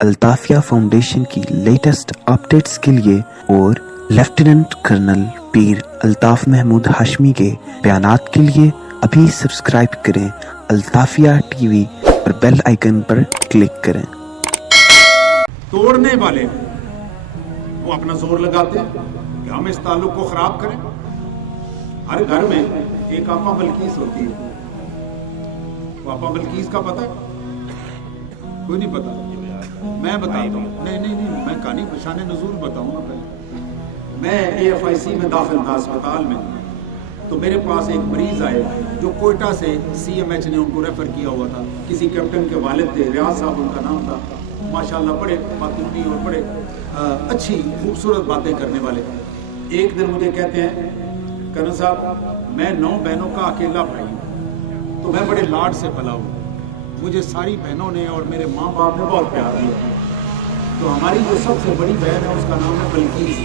الطافیہ foundation کی latest updates کے لیے اور لیفٹیننٹ کرنل پیر الطاف محمود ہاشمی کے بیانات کے لیے ابھی سبسکرائب کریں الطافیہ ٹی وی اور بیل آئیکن پر کلک کریں۔ توڑنے والے وہ اپنا زور لگاتے ہیں کہ ہم اس تعلق کو خراب کریں۔ ہر گھر میں ایک آپا بلقیس ہوتی ہے، وہ آپا بلقیس کا پتہ کوئی نہیں پتا؟ میں بتاتا ہوں، نہیں میں کہانی شان نزول بتاؤں گا۔ پہلے میں AFIC میں داخل تھا اسپتال میں، تو میرے پاس ایک مریض آئے جو کوئٹہ سے CMH نے ان کو ریفر کیا ہوا تھا، کسی کیپٹن کے والد تھے، ریاض صاحب ان کا نام تھا، ماشاءاللہ بڑے پاکستانی اور بڑے اچھی خوبصورت باتیں کرنے والے۔ ایک دن مجھے کہتے ہیں کرن صاحب میں 9 بہنوں کا اکیلا بھائی ہوں، تو میں بڑے لاڈ سے پلا ہوں، مجھے ساری بہنوں نے اور میرے ماں باپ نے بہت پیار دیا، تو ہماری جو سب سے بڑی بہن ہے اس کا نام ہے بلقیس،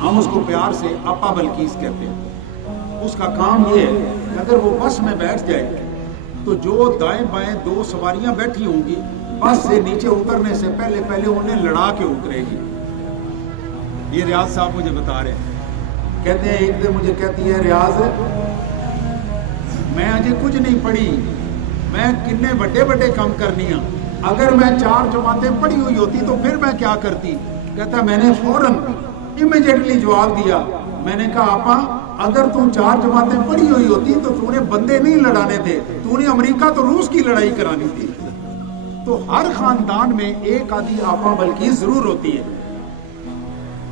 ہم اس کو پیار سے آپا بلقیس کہتے ہیں۔ اس کا کام یہ ہے کہ اگر وہ بس میں بیٹھ جائے تو جو دائیں بائیں 2 سواریاں بیٹھی ہوں گی، بس سے نیچے اترنے سے پہلے انہیں لڑا کے اترے گی۔ یہ ریاض صاحب مجھے بتا رہے ہیں، کہتے ہیں ایک دن مجھے کہتی ہے ریاض میں اجے کچھ نہیں پڑھی، میں کتنے بڑے کام کرنی ہاں، اگر میں 4 جماعتیں پڑھی ہوئی ہوتی تو پھر میں کیا کرتی؟ کہتا میں نے فوراً امیجیٹلی جواب دیا، میں نے کہا آپا اگر تم 4 جماعتیں پڑھی ہوئی ہوتی تو نے بندے نہیں لڑانے تھے، تو نے امریکہ تو روس کی لڑائی کرانی تھی۔ تو ہر خاندان میں ایک آدھی آپا بلقیس ضرور ہوتی ہے،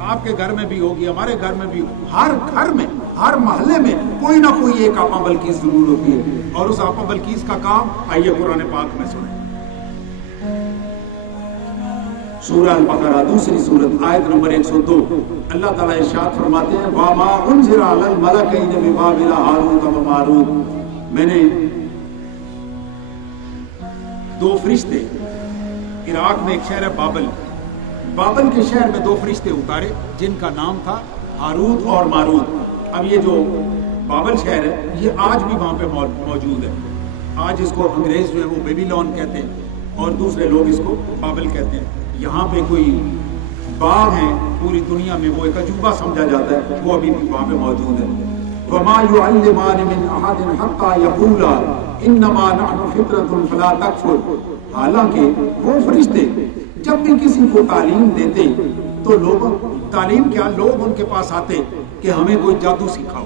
آپ کے گھر میں بھی ہوگی، ہمارے گھر میں بھی، ہر گھر میں ہر محلے میں کوئی نہ کوئی ایک آپا بلقیس ضرور ہوتی ہے۔ اور اس آپا بلقیس کا کام آئیے قرآن پاک میں سنیں۔ سورہ البقرہ 2 سورت آیت نمبر 102، اللہ تعالیٰ ارشاد فرماتے ہیں وَمَا أُنزِلَ عَلَى الْمَلَكَيْنِ بِبَابِلَ هَارُوتَ وَمَارُوتَ، میں نے 2 فرشتے عراق میں ایک شہر ہے بابل کے شہر میں 2 فرشتے اتارے جن کا نام تھا ہاروت اور ماروت۔ اب یہ جو بابل شہر ہے یہ آج بھی وہاں پہ موجود ہے، آج اس کو انگریز جو ہے وہ بیبیلون کہتے ہیں اور دوسرے لوگ اس کو بابل کہتے ہیں۔ یہاں پہ کوئی باغ ہیں پوری دنیا میں، وہ ایک عجوبہ سمجھا جاتا ہے، وہ ابھی بھی وہاں پہ موجود ہے۔ وَمَا يُعَلِّمَانِ مِنْ أَحَدٍ حَتَّى يَقُولَا إِنَّمَا نَحْنُ فِطْرَةٌ فَلَا تَكْفُرْ، حالانکہ وہ فرشتے جب بھی کسی کو تعلیم دیتے تو لوگ ان کے پاس آتے کہ ہمیں کوئی جادو سکھاؤ،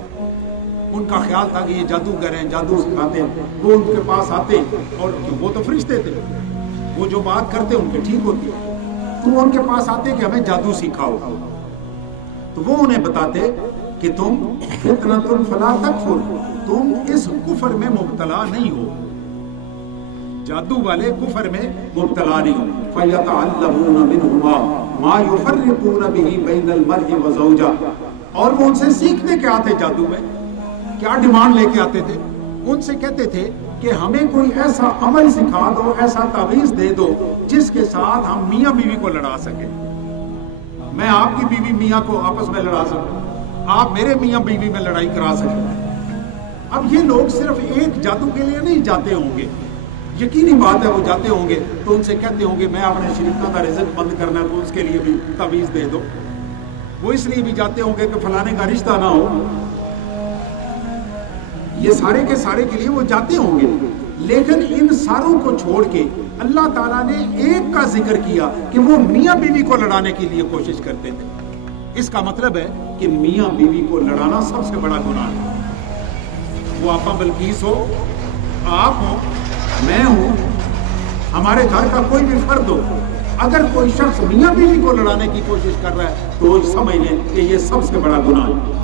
ان کا خیال تھا کہ یہ جادوگر ہیں، جادو سکھاتے ہیں، وہ ان کے پاس آتے اور وہ تو فرشتے تھے، وہ جو بات کرتے ان کے ٹھیک ہوتی، تو وہ ان کے پاس آتے کہ ہمیں جادو سکھاؤ، تو وہ انہیں بتاتے کہ تم فِطْرَةٌ فَلَا تَكْفُرْ، تم اس کفر میں مبتلا نہیں ہو، جادو والے کفر میں مبتلا نہیں ہو۔ فَيَتَعَلَّمُونَ مِنْهُمَا مَا يُفَرِّقُونَ بِهِ بَيْنَ الْمَرْءِ وَزَوْجِهِ، اور وہ ان سے سیکھتے کیا تھے؟ جادو میں کیا ڈیمانڈ لے کے آتے تھے؟ ان سے کہتے تھے کہ ہمیں کوئی ایسا عمل سکھا دو، ایسا تعویذ دے دو جس کے ساتھ ہم میاں بیوی کو لڑا سکیں، میں آپ کی بیوی میاں کو آپس میں لڑا سکوں، آپ میرے میاں بیوی میں لڑائی کرا سکیں۔ اب یہ لوگ صرف ایک جادو کے لیے نہیں جاتے ہوں گے، یقینی بات ہے وہ جاتے ہوں گے تو ان سے کہتے ہوں گے میں اپنے شریکوں کا رزق بند کرنا تو اس کے لیے بھی تعویذ دے دو، وہ اس لیے بھی جاتے ہوں گے کہ فلانے کا رشتہ نہ ہو، یہ سارے کے سارے کے لیے وہ جاتے ہوں گے۔ لیکن ان ساروں کو چھوڑ کے اللہ تعالیٰ نے ایک کا ذکر کیا کہ وہ میاں بیوی کو لڑانے کے لیے کوشش کرتے تھے۔ اس کا مطلب ہے کہ میاں بیوی کو لڑانا سب سے بڑا گناہ ہے، وہ آپا بلقیس ہو، آپ ہوں، میں ہوں، ہمارے گھر کا کوئی بھی فرد ہو، اگر کوئی شخص میاں بیوی کو لڑانے کی کوشش کر رہا ہے تو سمجھ لیں کہ یہ سب سے بڑا گناہ ہے۔